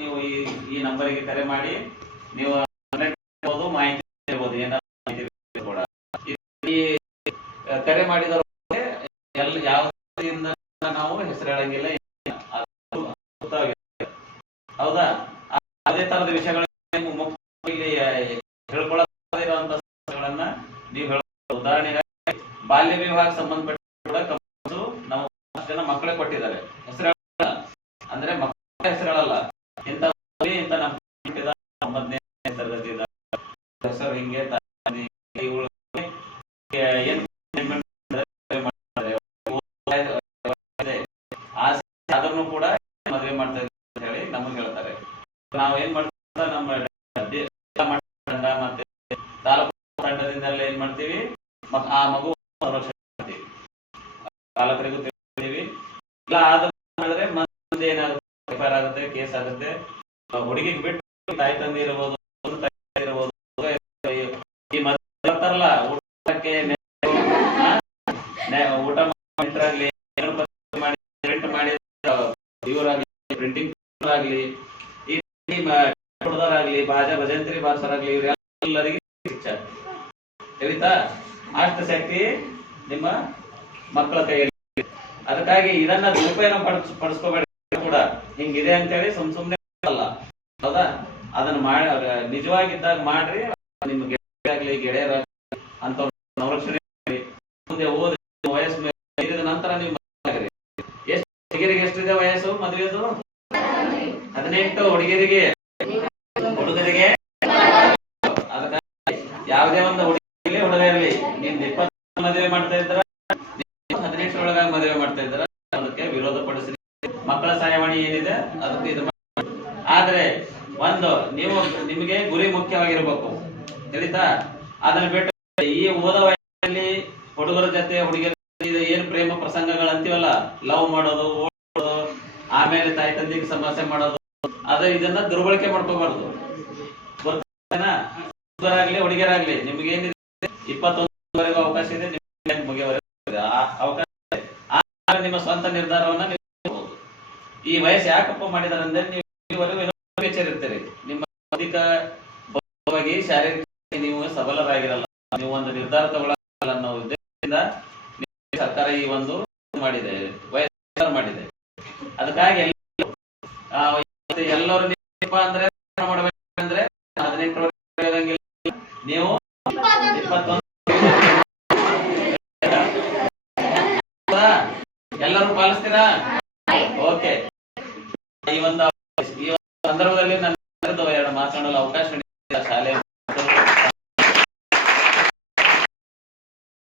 ನೀವು ಈ ನಂಬರಿಗೆ ಕರೆ ಮಾಡಿ ನೀವು ಮಾಹಿತಿ ಇರ್ಬೋದು, ಏನಾದ್ರು ಮಾಹಿತಿ ಕೂಡ ಈ ಕರೆ ಮಾಡಿದವ್ರಿಗೆ ಯಾವ್ದಿಂದ ನಾವು ಹೆಸರು ಹೇಳಂಗಿಲ್ಲ, ಹೌದಾ? ಅದೇ ತರದ ವಿಷಯಗಳು ಇಲ್ಲಿ ಹೇಳ್ಕೊಳ್ಳೋದಿರುವಂತ ನೀವು ಹೇಳ. ಉದಾಹರಣೆಗೆ ಬಾಲ್ಯ ವಿವಾಹ ಸಂಬಂಧಪಟ್ಟ ಕೂಡ ನಾವು ಜನ ಮಕ್ಕಳೇ ಕೊಟ್ಟಿದ್ದಾರೆ, ಹೆಸರು ಅಂದ್ರೆ ಮಕ್ಕಳ ಹೆಸರುಗಳಲ್ಲ, ಇಂತ ನಮ್ಮ 9ನೇ ತರಗತಿ ಹೆಸರು ಹಿಂಗೆ ಅದನ್ನು ಕೂಡ ಮದುವೆ ಮಾಡ್ತಾ ಅಂತ ಹೇಳಿ ನಮಗೆ ಹೇಳ್ತಾರೆ. ನಾವು ಏನ್ ಮಾಡ್ತೀವಿ, ನಮ್ಮ ತಂಡ ಮತ್ತೆ ತಾಲೂಕು ತಂಡದಿಂದಲೇ ಏನ್ ಮಾಡ್ತೀವಿ, ಆ ಮಗು ಸಂರಕ್ಷಣೆ ಮಾಡ್ತೀವಿ, ಪಾಲಕರಿಗೂ ತಿಳಿಸ್ತೀವಿ. ಇಲ್ಲ ಆದ್ರೆ ಮುಂದೆ ಏನಾಗುತ್ತೆ, ಎಫ್ಐಆರ್ ಆಗುತ್ತೆ, ಕೇಸ್ ಆಗುತ್ತೆ. ಹುಡುಗಿಗೆ ಬಿಟ್ಟು ತಾಯಿ ತಂದೆ ಇರಬಹುದು, ಇರಬಹುದು. ಈ ಬರ್ತಾರಲ್ಲ ಊಟಕ್ಕೆ ಊಟ ಮಾಡಿರಾಗ್ಲಿ, ಪ್ರಿಂಟ್ ಮಾಡಿ ಇವರಾಗ್ಲಿ, ಪ್ರಿಂಟಿಂಗ್ ಆಗ್ಲಿ, ಈ ಹುಡುಗರಾಗ್ಲಿ, ಭಜಂತ್ರಿ ಭಾಷರಾಗ್ಲಿ, ಇವರೆಲ್ಲರಿಗೆ ಶಿಕ್ಷೆ ತಿಳಿತಾ? ಅಷ್ಟು ಶಕ್ತಿ ನಿಮ್ಮ ಮಕ್ಕಳ ಕೈಯಲ್ಲಿ. ಅದಕ್ಕಾಗಿ ಇದನ್ನ ದುರುಪಯೋಗ ಪಡಿಸ್ಕೋಬೇಡಿ. ಕೂಡ ಹಿಂಗಿದೆ ಅಂತೇಳಿ ಸುಮ್ನೆ ಅಲ್ಲ, ಹೌದಾ? ಅದನ್ನ ಮಾಡಿ ನಿಜವಾಗಿದ್ದಾಗ ಮಾಡ್ರಿ. ನಿಮ್ಮ ಗೆಳೆಯರಾಗ್ಲಿ, ಗೆಳೆಯರಾಗ್ಲಿ ಅಂತ ಸಂರಕ್ಷಣೆ ಮಾಡಿ. ಮುಂದೆ ಓದಿ ವಯಸ್ಸು ಮೀರಿದ ನಂತರ ನೀವು ಮದುವೆ. ಎಷ್ಟು ಹುಡುಗಿಯರಿಗೆ ಎಷ್ಟಿದೆ ವಯಸ್ಸು ಮದುವೆದು? 18. ಹುಡುಗಿಯರಿಗೆ, ಹುಡುಗರಿಗೆ ಅದಕ್ಕಾಗಿ ಯಾವುದೇ ಒಂದು ಹುಡುಗಿ ಹುಡುಗ ಇರಲಿ, ನಿಮ್ದು 20 ಮದುವೆ ಮಾಡ್ತಾ ಇದ್ರ, 18 ಒಳಗಾಗಿ ಮದುವೆ ಮಾಡ್ತಾ ಇದ್ರ, ಅದಕ್ಕೆ ವಿರೋಧ ಪಡಿಸಿ. ಮಕ್ಕಳ ಸಹಾಯವಾಣಿ ಏನಿದೆ ಅದಕ್ಕೆ ಇದು. ಆದ್ರೆ ಒಂದು ನಿಮಗೆ ಗುರಿ ಮುಖ್ಯವಾಗಿರ್ಬೇಕು, ತಿಳಿತಾ? ಅದನ್ನ ಬಿಟ್ಟು ಈ ಓದ ವಯಸ್ಸಲ್ಲಿ ಹುಡುಗರ ಜೊತೆ ಹುಡುಗಿಯರ ಏನು ಪ್ರೇಮ ಪ್ರಸಂಗಗಳು ಅಂತೀವಲ್ಲ, ಲವ್ ಮಾಡೋದು, ಓಡೋದು, ಆಮೇಲೆ ತಾಯಿ ತಂದೆಗೆ ಸಮಸ್ಯೆ ಮಾಡೋದು, ಇದನ್ನ ದುರ್ಬಳಕೆ ಮಾಡ್ಕೋಬಾರ್ದು. ಗೊತ್ತಾಗ್ತೇನಾ? ಹುಡುಗರಾಗ್ಲಿ ಹುಡುಗಿಯರಾಗ್ಲಿ ನಿಮ್ಗೆ ಏನಿದೆ 21ವರೆಗೂ ಅವಕಾಶ ಇದೆ, ನಿಮ್ಗೆ ಮುಗಿಯವರೆಗೂ ಅವಕಾಶ ಇದೆ. ನಿಮ್ಮ ಸ್ವಂತ ನಿರ್ಧಾರವನ್ನ ನೀವು ಈ ವಯಸ್ಸು ಯಾಕಪ್ಪ ಮಾಡಿದಾರೆ ಅಂದ್ರೆ ನೀವು ಎಚ್ಚರಿರ್ತೀರಿ. ನಿಮ್ಮ ಬೌದ್ಧಿಕವಾಗಿ, ಶಾರೀರಿಕ ನೀವು ಸಬಲರಾಗಿರಲ್ಲ, ನೀವು ಒಂದು ನಿರ್ಧಾರ ತಗೊಳ್ಳಲ್ಲ ಅನ್ನೋ ಉದ್ದೇಶದಿಂದ ಸರ್ಕಾರ ಈ ಒಂದು ಮಾಡಿದೆ, ವಯಸ್ಸು ಮಾಡಿದೆ. ಅದಕ್ಕಾಗಿ ಎಲ್ಲರೂ ಅಂದ್ರೆ ಮಾಡ್ಬೇಕಂದ್ರೆ 18 ವರ್ಷ ನೀವು 21 ಎಲ್ಲರೂ ಪಾಲಿಸ್ತೀರಾ? ಓಕೆ. ಈ ಒಂದು ಸಂದರ್ಭದಲ್ಲಿ ನನ್ನ 2 ಮಾತನಾಡಲು ಅವಕಾಶ